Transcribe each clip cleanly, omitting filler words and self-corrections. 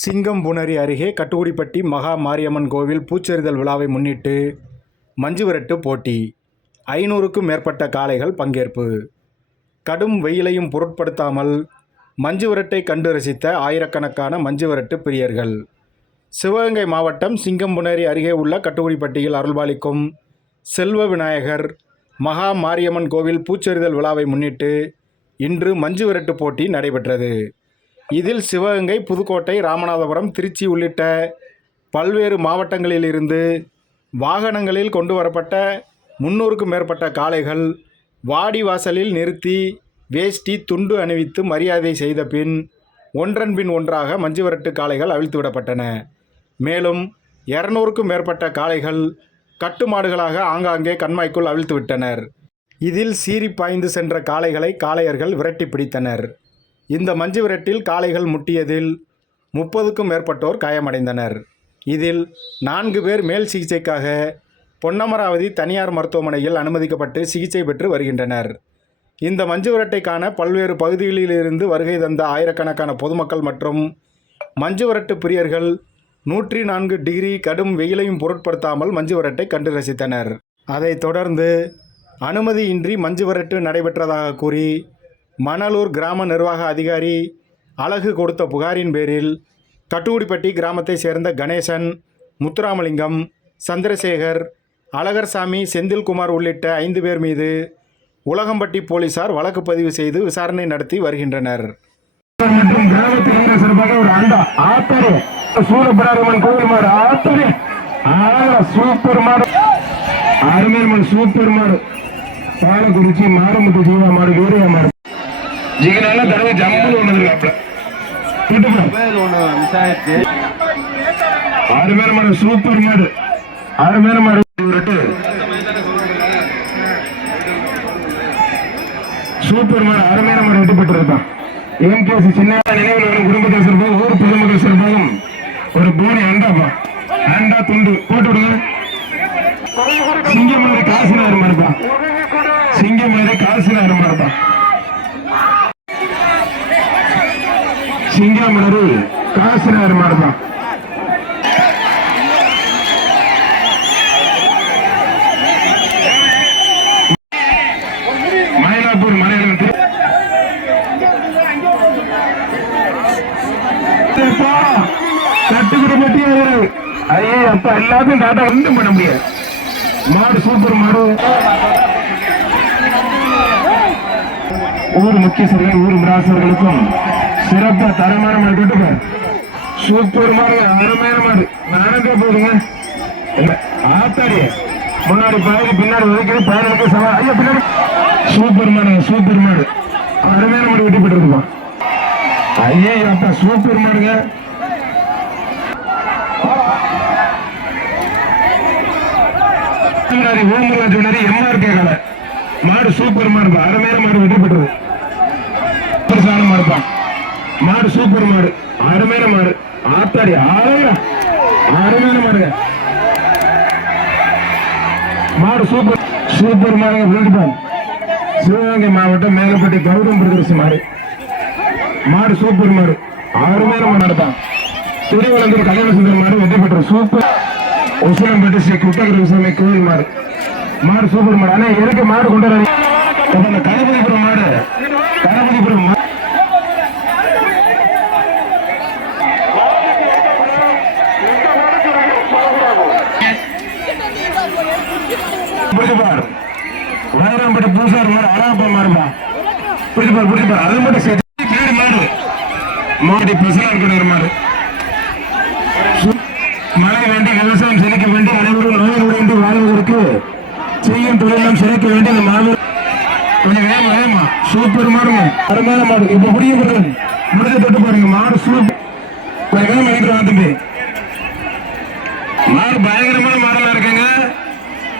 சிங்கம்புணரி அருகே கட்டுக்குடிப்பட்டி மகா மாரியம்மன் கோவில் பூச்செறிதல் விழாவை முன்னிட்டு மஞ்சுவிரட்டு போட்டி. 500க்கும் மேற்பட்ட காளைகள் பங்கேற்பு. கடும் வெயிலையும் பொருட்படுத்தாமல் மஞ்சுவிரட்டை கண்டு ரசித்த ஆயிரக்கணக்கான மஞ்சுவிரட்டு பிரியர்கள். சிவகங்கை மாவட்டம் சிங்கம்புணரி அருகே உள்ள கட்டுக்குடிப்பட்டியில் அருள்பாலிக்கும் செல்வ விநாயகர் மகா மாரியம்மன் கோவில் பூச்செறிதல் விழாவை முன்னிட்டு இன்று மஞ்சுவிரட்டு போட்டி நடைபெற்றது. இதில் சிவகங்கை, புதுக்கோட்டை, ராமநாதபுரம், திருச்சி உள்ளிட்ட பல்வேறு மாவட்டங்களில் இருந்து வாகனங்களில் கொண்டு வரப்பட்ட 300க்கும் மேற்பட்ட காளைகள் வாடி வாசலில் நிறுத்தி வேஷ்டி, துண்டு அணிவித்து மரியாதை செய்த பின் ஒன்றன் பின் ஒன்றாக மஞ்சுவிரட்டு காளைகள் அவிழ்த்து விடப்பட்டன. மேலும் 200க்கும் மேற்பட்ட காளைகள் கட்டுமாடுகளாக ஆங்காங்கே கண்மாய்க்குள் அவிழ்த்து விட்டனர். இதில் சீறி பாய்ந்து சென்ற காளைகளை காளையர்கள் விரட்டி பிடித்தனர். இந்த மஞ்சுவிரட்டில் காளைகள் முட்டியதில் 30க்கும் மேற்பட்டோர் காயமடைந்தனர். இதில் 4 பேர் மேல் சிகிச்சைக்காக பொன்னமராவதி தனியார் மருத்துவமனையில் அனுமதிக்கப்பட்டு சிகிச்சை பெற்று வருகின்றனர். இந்த மஞ்சுவிரட்டை காண பல்வேறு பகுதிகளிலிருந்து வருகை தந்த ஆயிரக்கணக்கான பொதுமக்கள் மற்றும் மஞ்சுவிரட்டு பிரியர்கள் 104 டிகிரி கடும் வெயிலையும் பொருட்படுத்தாமல் மஞ்சுவிரட்டை கண்டு ரசித்தனர். அதைத் தொடர்ந்து அனுமதியின்றி மஞ்சுவிரட்டு நடைபெற்றதாக கூறி மணலூர் கிராம நிர்வாக அதிகாரி அழகு கொடுத்த புகாரின் பேரில் கட்டுக்குடிப்பட்டி கிராமத்தை சேர்ந்த கணேசன், முத்துராமலிங்கம், சந்திரசேகர், அழகர்சாமி, செந்தில்குமார் உள்ளிட்ட 5 பேர் மீது உலகம்பட்டி போலீசார் வழக்கு பதிவு செய்து விசாரணை நடத்தி வருகின்றனர். மற்றும் கிராமத்தில் சிறப்பாக ஒரு அண்டா ஆத்தரே சூரபிராமன் கோவில் மாடு ஆத்தரே சூப்பர் மாடு அருமையான சூப்பர் மாடு பாலக்குறிச்சி மாரமுத்து ஜீவா மாடு வீரியா மாடு ஜிகனால தடவை ஜம்பு ஒண்ணு அருமையான மாடு சூப்பர் மாடு அருமையான மாடு சூப்பர் மாடு அருமையான மாடு வெட்டி பெற்றிருக்கான். எம்கேசி சின்ன நினைவில் ஒரு குடும்பத்தை சிறப்பாக ஊர் பொதுமக்கள் சிறப்பாகவும் ஒரு போனி அண்டா துண்டு போட்டு விடுங்க. சிங்கமலை காசினாரு மாறுப்பா, சிங்கமலை காசினாரு மாறுப்பா, சிங்கமலை காசினாரு மாறுப்பா. மயிலாப்பூர் மலையாளம் கட்டுக்குடிப்பட்டி ஐயே அப்பா எல்லாத்தையும் டாட்டா ஒன்றும் பண்ண முடியாது. மாடு சூப்பர் மாடு ஊர் முக்கியஸ்தர்கள் ஊர் மிராசர்களுக்கும் சிறப்பா தரமான மாடு கட்டுங்க. சூப்பர் மாடு அருமையான மாடு நடந்தே போடுங்க. ஆத்தாடி முன்னாடி பாதி பின்னாடி ஒதுக்கி பயனுக்கு சவா ஐயா பின்னாடி சூப்பர் மாடு சூப்பர் மாடு அருமையான மாடு வெட்டி போட்டுருப்பான். ஐயே அப்பா சூப்பர் மாடுங்க. ஓமராஜ் எம்ஆர்கே கடை மாடு சூப்பர் மாடு அருமையான மாடு வெற்றி பெற்றது. மாடுப்பா மாடு சூப்பர் மாடு அருமையான மாடு ஆத்தாடி அருமையான மாடுங்க. மாடு சூப்பர் சூப்பர் மாடுங்க விழுந்துப்பான். சிவகங்கை மாவட்டம் மேலப்பட்டி கௌதம் பிரதர்சி மாடு மாடு சூப்பர் மாடு அருமையான மாடுப்பா. திருவள்ளூர் கல்யாண சுந்தர் மாடு வெற்றி பெற்ற சூப்பர். உசிலம்பட்டி ஸ்ரீ குட்டகிருசாமி கோவில் மாடு மாடு சூப்பர் மாடு. ஆனா இருக்கு மாடு கொண்டு வர கணபதிபுரம் மாடு கணபதிபுரம் வயராம்பட்டி பூசார் மாடு அராப்பா மாடுப்பா பிடிப்பார் பிடிப்பார். அது மட்டும் சேர்த்து மாடு மாடி பசலா இருக்கிற மாடு. மழை வேண்டி விவசாயம் செழிக்க வேண்டி அனைவரும் நோய் வேண்டி வாழ்வதற்கு செய்யும் தொழிலும் சிறைக்க வேண்டிய அந்த மாடு கொஞ்சம் வேகமா சூப்பர் மாடுங்க அருமையான மாடு. இப்ப புரிய முடிஞ்ச தொட்டு பாருங்க மாடு சூப்பர் வேகமா நினைக்கிறோம். தம்பி மாடு பயங்கரமான மாடலா இருக்குங்க.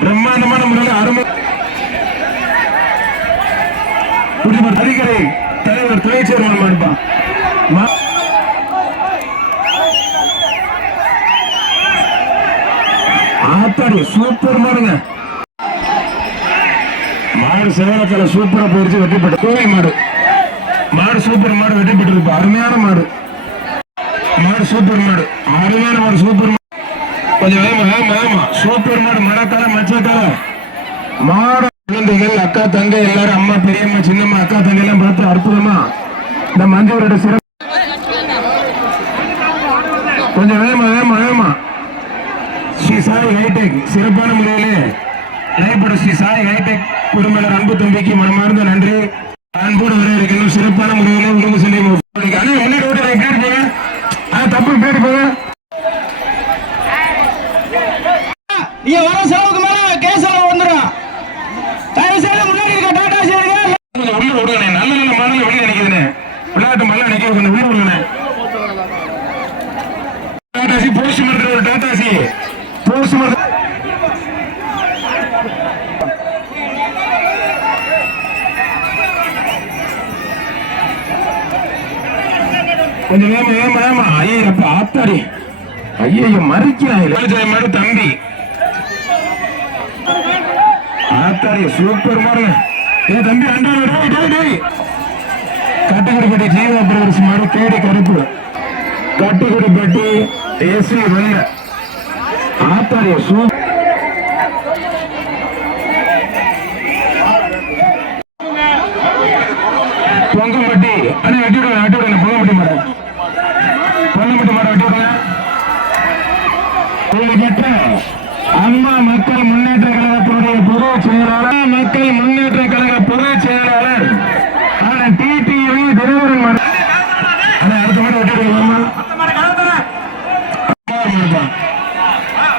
பிரம்மாண்டமான முறையில் அருமை அதிகாரி தலைவர் துணை சேர்மன் மாடுப்பா ஆத்தாடி சூப்பர் மாடுங்க. மாடு சேவலக்கால சூப்பரா போயிடுச்சு வெற்றி பெற்ற கோவை மாடு மாடு சூப்பர் மாடு வெற்றி பெற்றிருப்பா அருமையான மாடு. மாடு சூப்பர் மாடு, அருமையான மாடு, சூப்பர் மாடு. கொஞ்சம் வேமா சூப்பர் மாடு, மரக்கால மச்சக்கால மாடு. குழந்தைகள், அக்கா தங்கை எல்லாரும், அம்மா பெரியம்மா சின்னம்மா அக்கா தங்கை எல்லாம் பார்த்து அற்புதமா இந்த மஞ்சளோட சிறப்பு. கொஞ்சம் வேமா ஸ்ரீ சாய் ஹைடெக் சிறப்பான முறையிலே நடைபெறும் ஸ்ரீ சாய் ஹைடெக் குடும்பத்தினர் அன்பு தம்பிக்கு மனமார்ந்த நன்றி. அன்போடு வர இருக்கணும் சிறப்பான முறையிலே உடம்பு செல்வி தப்பு பேடி போக நீங்க வர செலவுக்கு மேல கேஸ் செலவு வந்துடும். தயவு செய்து முன்னாடி இருக்க டாடா சேருங்க. உள்ள விடுங்கண்ணே, நல்ல நல்ல மணல வெளியே நினைக்குதுண்ணே, விளையாட்டு மணல நினைக்க உள்ள விடுங்கண்ணே. டாடாசி போஸ்ட் மரத்தில் ஒரு டாடாசி போஸ்ட் மரத்தில் கொஞ்சம் வேமா ஐயப்ப ஆத்தாடி ஐயோ மறிக்கிறாங்க தம்பி ஆத்தாடி சூப்பர் மாடுங்க. ஏ தம்பி கட்டுக்குடிப்பட்டி ஜீவா பிரதர்ஸ் மாடு கேடி கருப்பு கட்டுக்குடிப்பட்டி ஏசி வெள்ள ஆத்தாடி சூப்பர் பொங்கம்பட்டி அண்ணே வெட்டி விடுங்க பொங்கம்பட்டி மாடு வெட்டி விடுங்க. பெற்ற அம்மா மக்கள் முன்னேற்ற கழகத்துடைய பொதுச் செயலாளர் பொதுச் செயலாளர் டிடிவி தினகரன் மாடு. அடுத்த மாடு வெட்டி விடுங்க.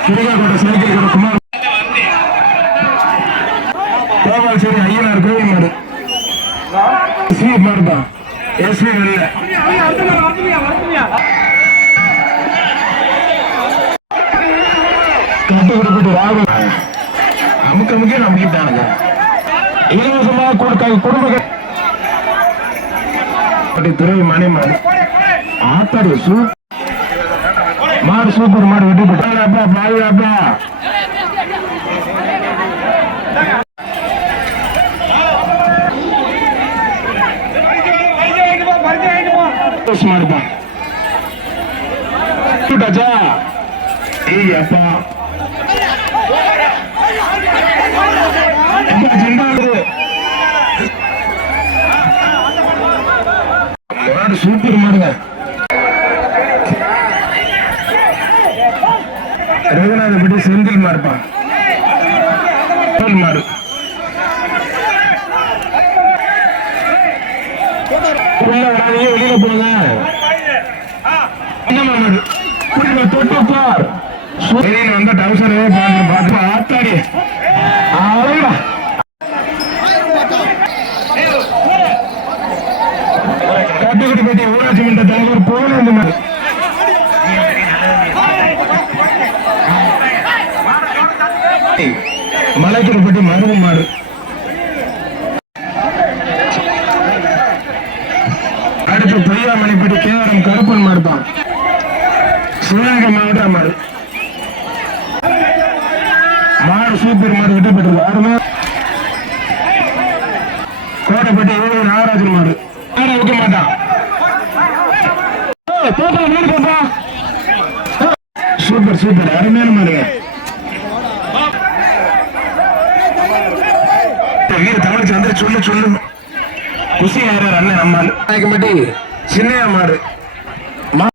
சிறுகாக்கோட்டை சைக்கிள் குமார் கோபால் சரி ஐயனார் கோவில் மாடு எஸ்வி மாடுதான் எஸ்வி வெள்ள கட்டுக்கிட்டு ராகுல் அமுக்கே நம்பிக்கிட்டானுங்க. இலவசமா குடும்ப துறை மணி மாடு ஆத்தாடி மாடு சூப்பர் மாடு வெட்டி போட்டாப்பா பாதுகாப்பா மாடுப்பா ஏப்பா மாடு சூப்பர் மாடுங்க. ரகுநாதபடி செந்தில் மாடுப்பா மாடு உள்ள வராதீங்க, வெளியில போங்க. மாடு தொட்டு பார் வெளியில வந்த டவுசரே பார்த்து ஆத்தாடி கட்டுக்குடிப்பட்டி ஊராட்சி மன்ற தலைவர் போல மலைக்குடிப்பட்டி மருவு மாடு அடுத்து பொய்யாமலைப்பட்டி கேவரம் கருப்பன் மாடுதான் சிவகங்கை மாவட்ட மாடு மாடு சூப்பர் மாடு வெட்டப்பட்டது யாருமே கோட்டைப்பட்டி நாகராஜன் மாடு மாட வைக்க மாட்டான் சூப்பர் அருமையான மாடுங்க. வீர தமிழ்ச்சி வந்து சொல்லு குசி யாரு அண்ணன் அம்மா சின்னையா மாடு